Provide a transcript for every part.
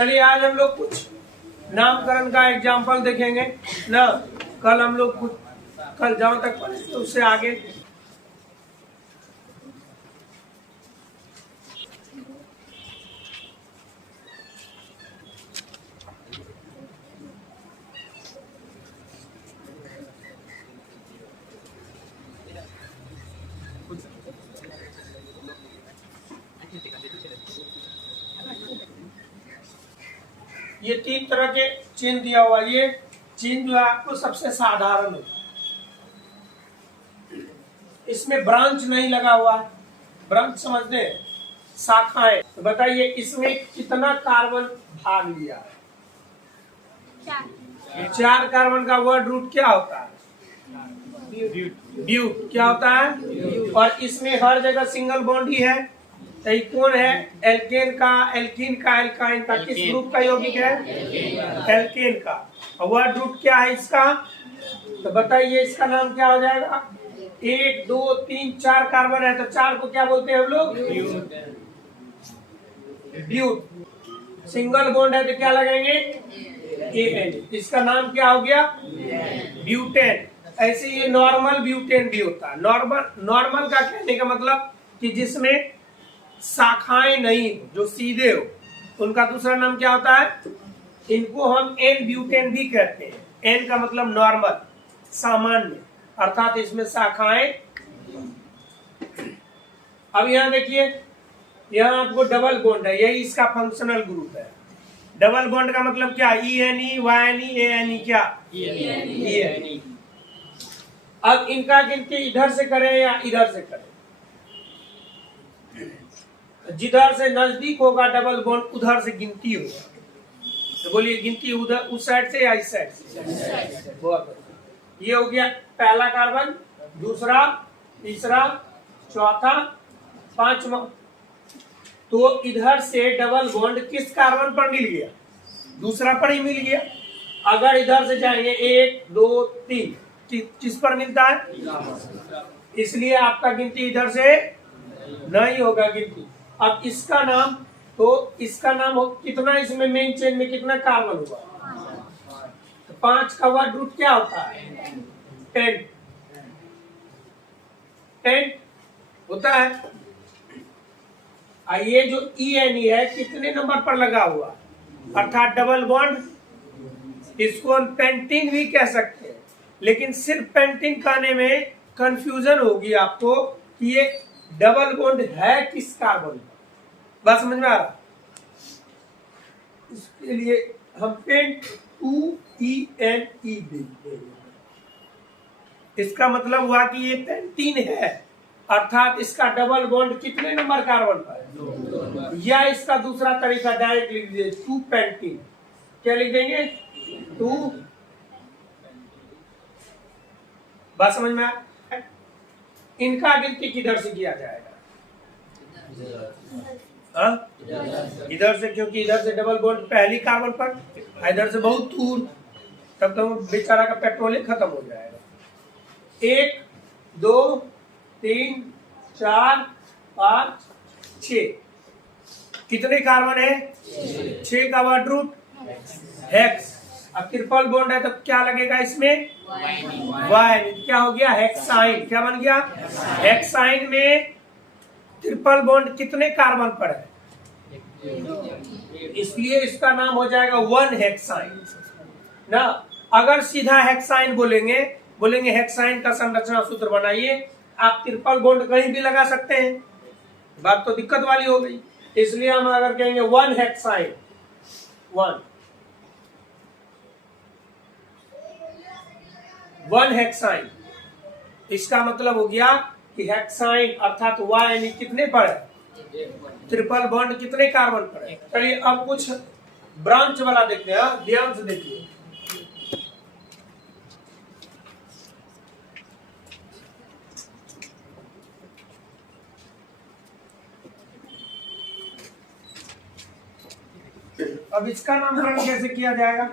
चलिए आज हम लोग कुछ नामकरण का एग्जाम्पल देखेंगे ना। कल हम लोग कुछ कल जहाँ तक पढ़े थे उससे आगे ये 3 तरह के चिन्ह दिया हुआ। ये चिन्ह जो है आपको सबसे साधारण है, इसमें ब्रांच नहीं लगा हुआ। ब्रांच समझते हैं, शाखाएं। तो बताइए इसमें कितना कार्बन भाग लिया है? 4 कार्बन का वर्ड रूट क्या होता है? ब्यूट। क्या होता है? और इसमें हर जगह सिंगल बॉन्ड ही है। तो ये कौन है? एल्केन का, एल्कीन का, एल्काइन का। किस ग्रुप का यौगिक है? एल्केन का। और वर्ड रूट क्या है इसका? तो बताइए इसका नाम क्या हो जाएगा? 1 2 3 4 कार्बन है, तो 4 को क्या बोलते हैं हम लोग? ब्यूट। सिंगल बॉन्ड है तो क्या लगाएंगे? एन। इसका नाम क्या हो गया? ब्यूटेन। ऐसे ये नॉर्मल ब्यूटेन भी होता है। नॉर्मल का कहने का मतलब कि जिसमें शाखाएं नहीं हो, जो सीधे हो, उनका दूसरा नाम क्या होता है? इनको हम एन ब्यूटेन भी कहते हैं। एन का मतलब नॉर्मल, सामान्य, अर्थात इसमें शाखाएं। अब यहाँ देखिए, यहाँ आपको डबल बॉन्ड है, यही इसका फंक्शनल ग्रुप है। डबल बॉन्ड का मतलब क्या? E N E, Y N E, A N E. क्या? E N E. अब इनका गिनती इधर से करें या इधर से करें? जिधर से नजदीक होगा डबल बॉन्ड उधर से गिनती होगा। तो बोलिए गिनती उधर, उस साइड से या इस साइड से? बहुत। ये हो गया पहला कार्बन, दूसरा, तीसरा, चौथा, पांचवा। तो इधर से डबल बॉन्ड किस कार्बन पर मिल गया? दूसरा पर ही मिल गया। अगर इधर से जाएंगे 1 2 3, किस पर मिलता है? इसलिए आपका गिनती इधर से नहीं होगा गिनती। अब इसका नाम, तो इसका नाम हो कितना? इसमें मेन चेन में कितना कार्बन हुआ? तो 5 का वर्ड रूट क्या होता है? 10। 10 होता है। ये जो ई एन ई है कितने नंबर पर लगा हुआ? अर्थात डबल बॉन्ड। इसको हम पेंटीन भी कह सकते हैं, लेकिन सिर्फ पेंटीन कहने में कंफ्यूजन होगी आपको कि ये डबल बॉन्ड है किस कार्बन का। बात समझ में आ रहा? इसके लिए हम पेंट 2 ई एन ई देंगे। इसका मतलब हुआ कि ये पेंटीन है, अर्थात इसका डबल बॉन्ड कितने नंबर कार्बन पर है? या इसका दूसरा तरीका डायरेक्ट लिख दीजिए, 2 पेंटीन। क्या लिख देंगे? 2। बात समझ में आया? इनका गिनती किधर से किया जाएगा? इधर से, क्योंकि इधर से डबल बॉन्ड पहली कार्बन पर, इधर से बहुत दूर, तब तो बेचारा का पेट्रोल ही खत्म हो जाएगा। 1 2 3 4 5 6। कितने कार्बन है? 6 का वर्ड रूट हेक्स। अब ट्रिपल बॉन्ड है तो क्या लगेगा इसमें? वाई। क्या हो गया? हेक्साइन। क्या बन गया? हेक्साइन में ट्रिपल बॉन्ड कितने कार्बन पर है? इसलिए इसका नाम हो जाएगा 1 हेक्साइन ना। अगर सीधा हेक्साइन बोलेंगे हेक्साइन का संरचना सूत्र बनाइए, आप ट्रिपल बॉन्ड कहीं भी लगा सकते हैं, बात तो दिक्कत वाली हो गई। इसलिए हम अगर कहेंगे 1 हेक्साइन, 1 हेक्साइन, इसका मतलब हो गया कि हेक्साइन अर्थात वाई यानी कितने पर है? ट्रिपल बॉन्ड कितने कार्बन पर है? चलिए अब कुछ ब्रांच वाला देखते हैं, ध्यान से देखिए। अब इसका नामकरण कैसे किया जाएगा?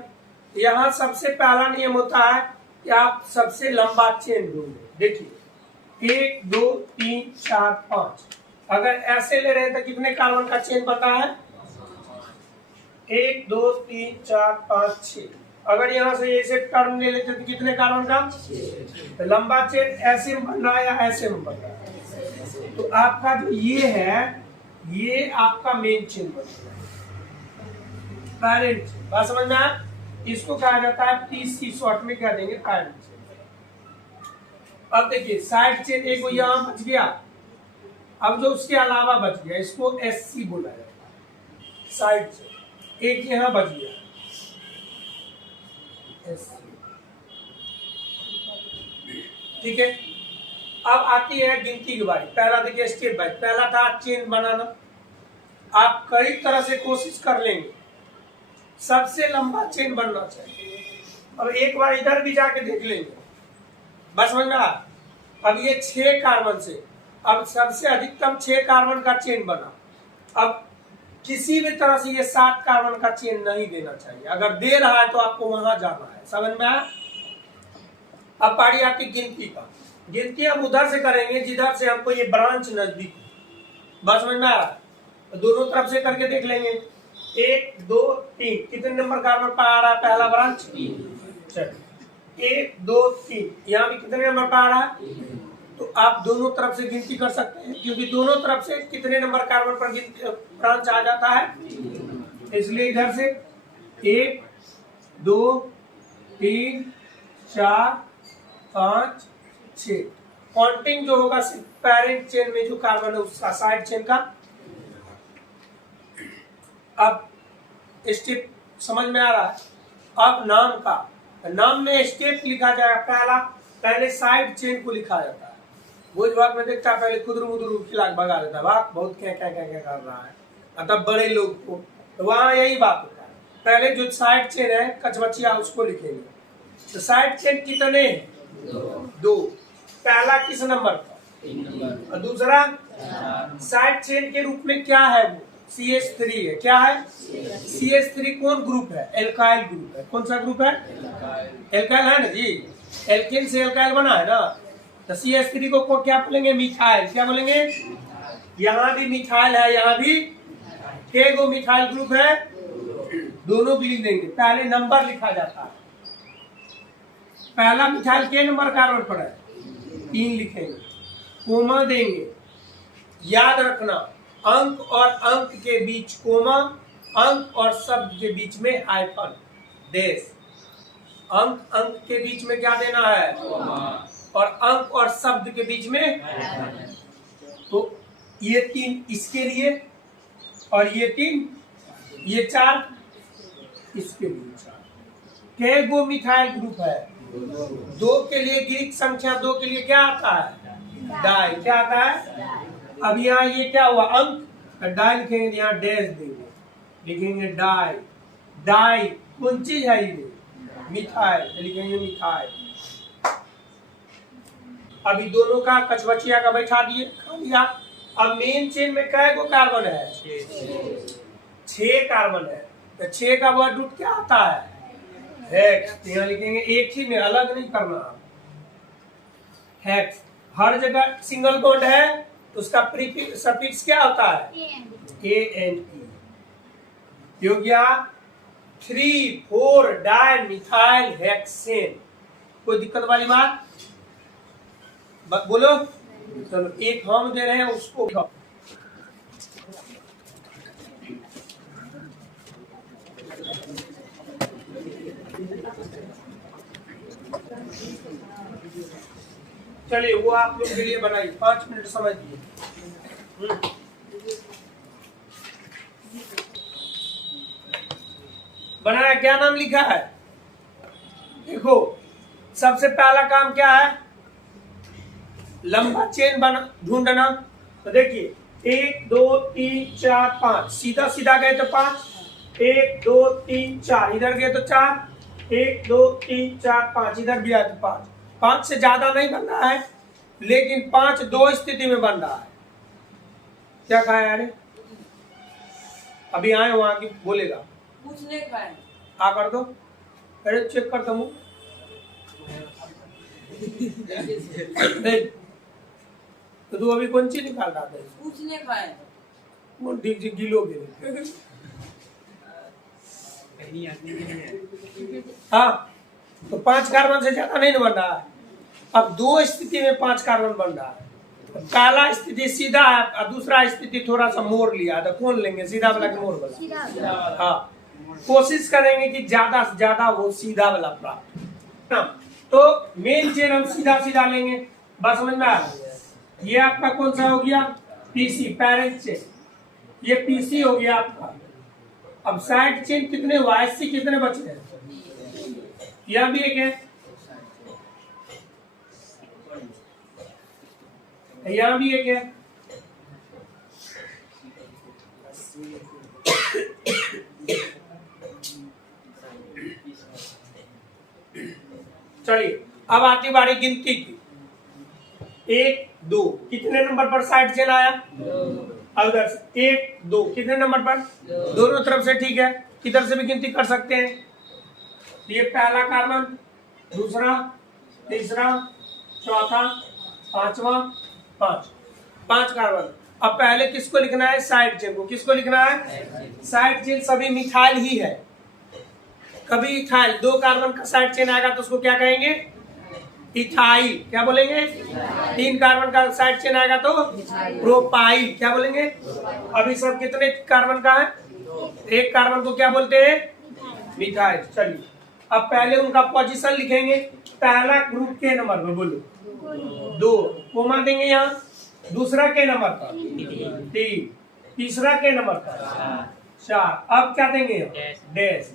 यहाँ सबसे पहला नियम होता है कि आप सबसे लंबा चेन ढूंढे। देखिए 1 2 3 4 5। अगर ऐसे ले रहे हैं तो कितने कार्बन का चेन पता है? 1 2 3 4 5 6। अगर यहाँ से ऐसे टर्म ले लेते तो कितने कार्बन का? तो लंबा चेन ऐसे में बन रहा है या ऐसे में बन रहा है? तो आपका जो ये है, ये आपका मेन चेन बन रहा है, पैरेंट। बात समझ में आया? इसको कहा जाता है पीसी, शॉर्ट में क्या देंगे? Parent chain. अब देखिए साइड चेन एक यहाँ बच गया, अब जो उसके अलावा बच गया इसको एससी बोला जाता है। साइड चेन एक यहाँ बच गया, ठीक है। अब आती है गिनती की बारी। पहला देखिए स्टेप बाय, पहला था चेन बनाना। आप कई तरह से कोशिश कर लेंगे, सबसे लंबा चेन बनना चाहिए। अब एक बार इधर भी जाके देख लेंगे, बस समझ में आ। अब ये 6 कार्बन से, अब सबसे अधिकतम 6 कार्बन का चेन बना। अब किसी भी तरह से ये 7 कार्बन का चेन नहीं देना चाहिए। अगर दे रहा है तो आपको वहां जाना है, समझ में आया? अब पारी आती गिनती का। गिनती हम उधर से करेंगे जिधर से हमको ये ब्रांच नजदीक हो। बस समझ में आ रहा है? तो दोनों तरफ से करके देख लेंगे। 1 2 3 कितने नंबर कार्बन पर आ रहा है? पहला ब्रांच 3। 1 2 3 यहाँ भी कितने नंबर पर आ रहा है? तो आप दोनों तरफ से गिनती कर सकते हैं, क्योंकि दोनों तरफ से कितने नंबर कार्बन पर ब्रांच आ जाता है, इसलिए इधर से 1 2 3 4 5 6। काउंटिंग जो होगा सिर्फ पेरेंट चेन में जो कार्बन है उसका, साइड चेन का। अब स्टेप समझ में आ रहा है? अब नाम का, नाम में स्टेप लिखा जाएगा। पहले साइड चेन को लिखा जाता है। वो जवाब में देखता है पहले खुदरू मुदरू खिला भगा देता है, वाह बहुत क्या क्या क्या क्या कर रहा है, मतलब बड़े लोग को। तो वहाँ यही बात होता है, पहले जो साइड चेन है कचबचिया उसको लिखेंगे। तो साइड चेन कितने? 2। पहला किस नंबर पर? और दूसरा साइड चेन के रूप में क्या है? वो CH3 है। क्या है? CH3 कौन ग्रुप है? एल्काइल ग्रुप है। कौन सा ग्रुप है? एल्काइल है ना जी। एल्केन से एल्काइल बना है ना। तो CH3 को क्या बोलेंगे? मिथाइल। क्या बोलेंगे? यहाँ भी मिथाइल है, यहाँ भी। केगो मिथाइल ग्रुप है, दोनों भी लिख देंगे। पहले नंबर लिखा जाता है। पहला मिथाइल के नंबर कार्बन पर है? 3 लिखेंगे, कोमा देंगे। याद रखना, अंक और अंक के बीच कोमा, अंक और शब्द के बीच में हाइफन, देश। अंक अंक के बीच में क्या देना है? और अंक और शब्द के बीच में। तो ये 3 इसके लिए, और ये 3, ये 4 इसके लिए। 4 केगो मिथाइल ग्रुप है। 2 के लिए ग्रीक संख्या 2 के लिए क्या आता है? डाई। क्या आता है? अब यहाँ ये क्या हुआ? अंक। डाई लिखेंगे, यहाँ डैश देंगे, लिखेंगे डाई। डाई कौन चीज है? ये मिथाइल, लिखेंगे मिथाइल। अभी दोनों का कचबचिया का बैठा दिए, खा लिया। अब मेन चेन में कै गो कार्बन है? 6 कार्बन है। तो 6 का वर्ड रूट क्या आता है? हेक्स। यहाँ लिखेंगे, एक ही में, अलग नहीं करना। हेक्स। हर जगह सिंगल बॉन्ड है तो उसका सफिक्स क्या होता है? ANE। हो गया 3,4 डाई मिथाइल हेक्सेन। कोई दिक्कत वाली बात? बोलो। चलो एक हम दे रहे हैं उसको। चलिए वो आप लोग के लिए बनाइए, 5 मिनट समझ लिए। बनाया, क्या नाम लिखा है? देखो सबसे पहला काम क्या है? लंबा चेन बना ढूंढना। तो देखिए 1 2 3 4 5, सीधा सीधा गए तो 5, 1 2 3 4, इधर गए तो 4, 1 2 3 4 5, इधर भी आए तो 5। 5 से ज्यादा नहीं बन रहा है, लेकिन 5 2 स्थिति में बन रहा है। क्या कहा यार? अभी आए वहां की बोलेगा, पूछने का है। आ कर दो, अरे चेक कर दो। तो तू अभी कौन सी निकाल रहा था? पूछने का है। वो ठीक से गिलो गिरे। हाँ, तो 5 कार्बन से ज्यादा नहीं बन रहा है। अब 2 स्थिति में 5 कार्बन बन रहा है। पहला स्थिति सीधा है और दूसरा स्थिति थोड़ा सा मोड़ लिया, तो कौन लेंगे, सीधा वाला कि मोड़ वाला? हाँ, कोशिश करेंगे कि ज्यादा से ज्यादा वो सीधा वाला प्राप्त। तो मेन चेन हम सीधा सीधा लेंगे, बस समझ में आ रहा है। ये आपका कौन सा हो गया, पीसी पेरेंट चेन, ये पीसी हो गया आपका। अब साइड चेन कितने हुआ, एससी कितने बचे हैं, यह भी एक है, यहां भी एक है। चलिए अब आती बारी गिनती की। 1 2 कितने नंबर पर साइड चेन आया, उधर से 1 2 कितने नंबर पर, दोनों तरफ से, ठीक है, किधर से भी गिनती कर सकते हैं। ये पहला कार्बन, दूसरा, तीसरा, चौथा, पांचवा, 5 कार्बन। अब पहले किसको लिखना है, साइड चेन को। किसको लिखना है, साइड चेन सभी मिथाइल ही है। कभी इथाइल 2 कार्बन का साइड चेन आएगा तो उसको क्या कहेंगे, इथाइल। क्या बोलेंगे, 3 कार्बन का साइड चेन आएगा तो प्रोपाइल। क्या बोलेंगे, अभी सब कितने कार्बन का है, 1 कार्बन को क्या बोलते हैं, मिथाइल। चलिए अब पहले उनका पोजीशन लिखेंगे। पहला ग्रुप के नंबर में बोलो 2 कोमा देंगे यहाँ, दूसरा के नंबर पर 3, तीसरा के नंबर पर 4। अब क्या देंगे, डैश।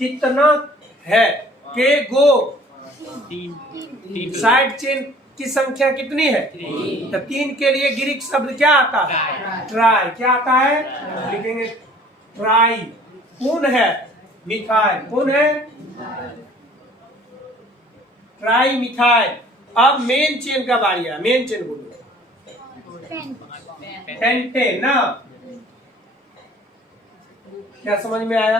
कितना है, के गो 3। साइड चेन की संख्या कितनी है, तो 3 के लिए ग्रीक शब्द क्या आता है, ट्राई। क्या आता है, लिखेंगे ट्राई। कौन है, मिथाइल। कौन है, ट्राई मिथाइल। अब मेन चेन का बारी है, मेन चेन बोलो, पेंटेन ना। क्या समझ में आया।